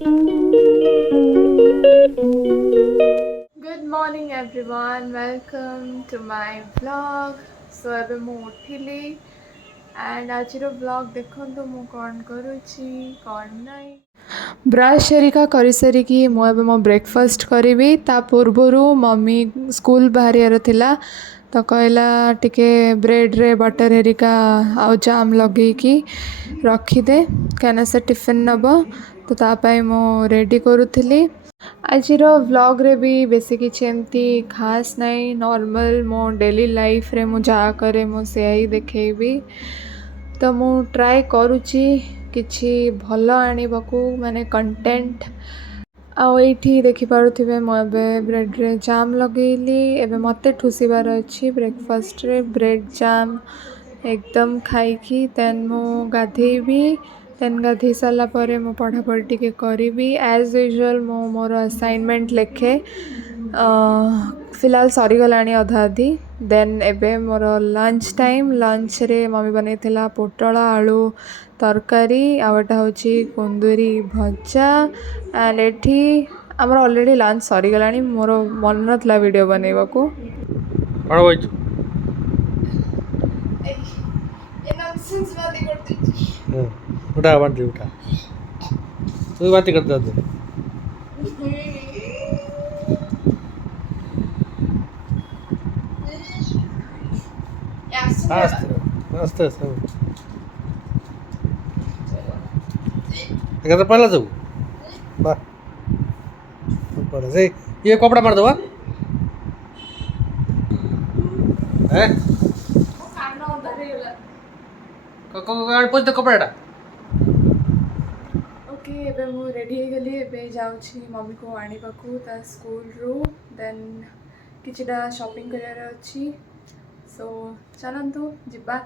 Good morning everyone, welcome to my vlog. So अबे मु उठिली and आज vlog देखो मु कौन करुची कौन नहीं ब्रश हेरिका कर सारिकी मुझे मो ब्रेकफास्ट करी ता पूर्वर मम्मी स्कूल बाहर थिला तो कहला टिके ब्रेड रे बटर हेरिका आउ जाम लगे रखीदे क्या से टिफिन नब तो तापाई मु रेडी करुली आज व्लॉग रे भी बेसी किसी एमती खास नहीं नॉर्मल मो डेली लाइफ रे मु जा करे मु से ही देखेबी तो मु ट्राई करुची किछि भल आनिबाकू माने कंटेंट आठी देखिपे मुझे ब्रेड रे जाम लगेली एबे मते ठुसीबार अच्छी ब्रेकफास्ट रे ब्रेड जाम एकदम खाई देन मु गाधेबी देन गाधे सारा पर मु पढ़ापढ़ी टिके करी एज यूजुअल मु मोर असाइनमेंट लेखे फिलहाल सरीगला अधा अधी देन एबे मोर लंच टाइम लंच रे मम्मी बनईला पोटल आलू तरकारी आटा हूँ कुंदूरी भजा एंड एठी आमर ऑलरेडी लंच सरीगला मोर मन नाला वीडियो बनइबा को उठा बांटी उठा तू बात करता तू आस्ते आस्ते एका पहिला जाऊ बा पडे ये कपडा मार दो हैं पोच दे कपड़ा ओके एबे मु रेडी हो गली एबे जाउछी मम्मी को आनिबा को ता स्कूल रो देन किछिटा शॉपिंग करार अछि सो चलंतु जिबा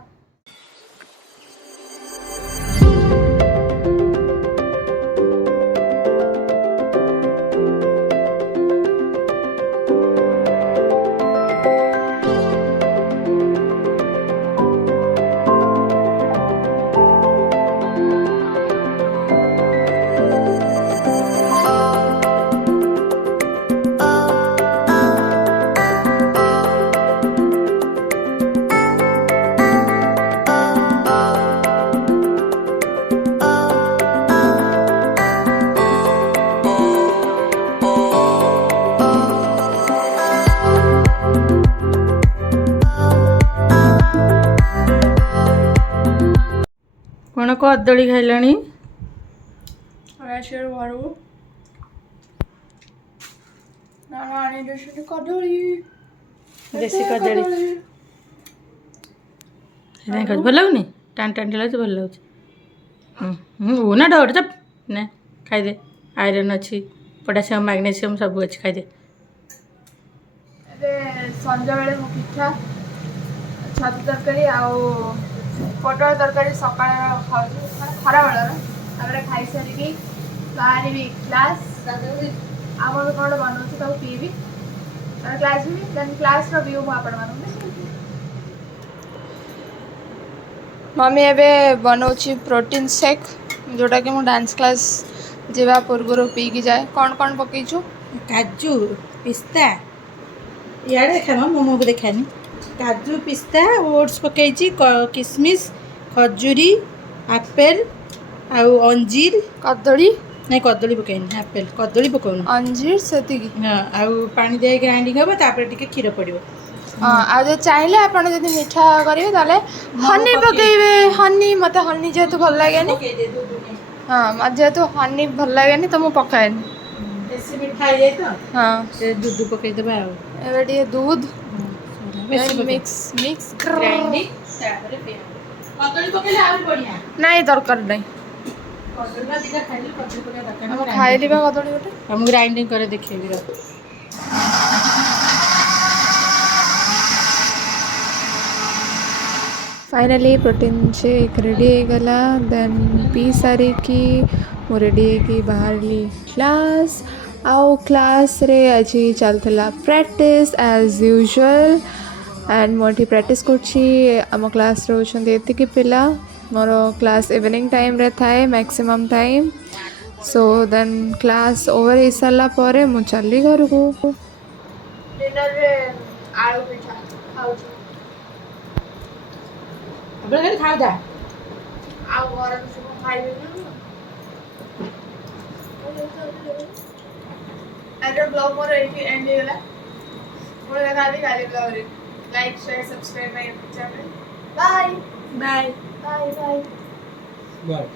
कौन कदली खाइलानी देसी कदली भल लगुनि टाण टाण लगे भल लगे ना डर चप ना खाईदे आयरन अच्छी पोटासियम मैग्नेशियम सब अच्छी खाईदे संजा बेले मु पिठा छतु तरकारी आउ पटल तरकारी सका खरा बेलर खाई सारिकी बाहर क्लास आम कौन बनाऊँ पीबी क्लास भी देन क्लास व्यू आपण मम्मी एवं बनाऊँ प्रोटीन शेक जोटा कि मु डांस क्लास जावा पूर्व पीकी जाए कौन कौन पकईचु काजू पिस्ता इे देखा मोमो को देखानी काजू पिस्ता ओट्स पकई किसमिश खजूरी आपेल आउ अंजीर कदली नहीं कदली पकईनी आपेल कदली पकाउन अंजीर से हाँ आउ पानी दे ग्राइंडिंग हम तापर टिके क्षीर पड़ो हाँ आ चाहिए आप मीठा करेंगे ताले हनी पकईबे हनी मत हनी जेहेतु भल लगे हाँ जेहेतु हनी भल लगे तो मुझे पकाएनि बेसी मीठा है तो हाँ दूध पकईदेबा ए दूध मिक्स मिक्स ग्राइंडिंग तापर पे कदली पकईले आ बढ़िया नहीं दरकार नहीं कदली दिखा खाइले कदली पकईले दरकार हम खाइली बा कदली गोटे हम ग्राइंडिंग करे देखेबी रो फाइनली प्रोटीन शेक रेडी हो गला देन पी सारी की मु रेडी की बाहर क्लास आउ क्लास रे आज चलता practice as usual and Morty practice करम क्लास रोचती पिला मोर क्लास इवनिंग टाइम रे थाए मैक्सिमम टाइम ସୋ ଦେନ୍ କ୍ଲାସ୍ ଓଭର୍ ହେଇସାରିଲା ପରେ ମୁଁ ଚାଲି ଘରକୁ। ଡିନର୍ରେ ଆଳୁ ପିଠା ଖାଉଛୁ। ଖାଉଥା ଆଉ ଘରେ ସବୁ ଖାଇବେନି। ଆଜିର ବ୍ଲଗ୍ ମୋର ଏଇଠି ଏଣ୍ଡ ହେଇଗଲା। ମୁଁ ଦେଖାନ୍ତି କାଲି ବ୍ଲଗ୍ରେ। Like share subscribe my YouTube channel. Bye bye bye bye. Bye.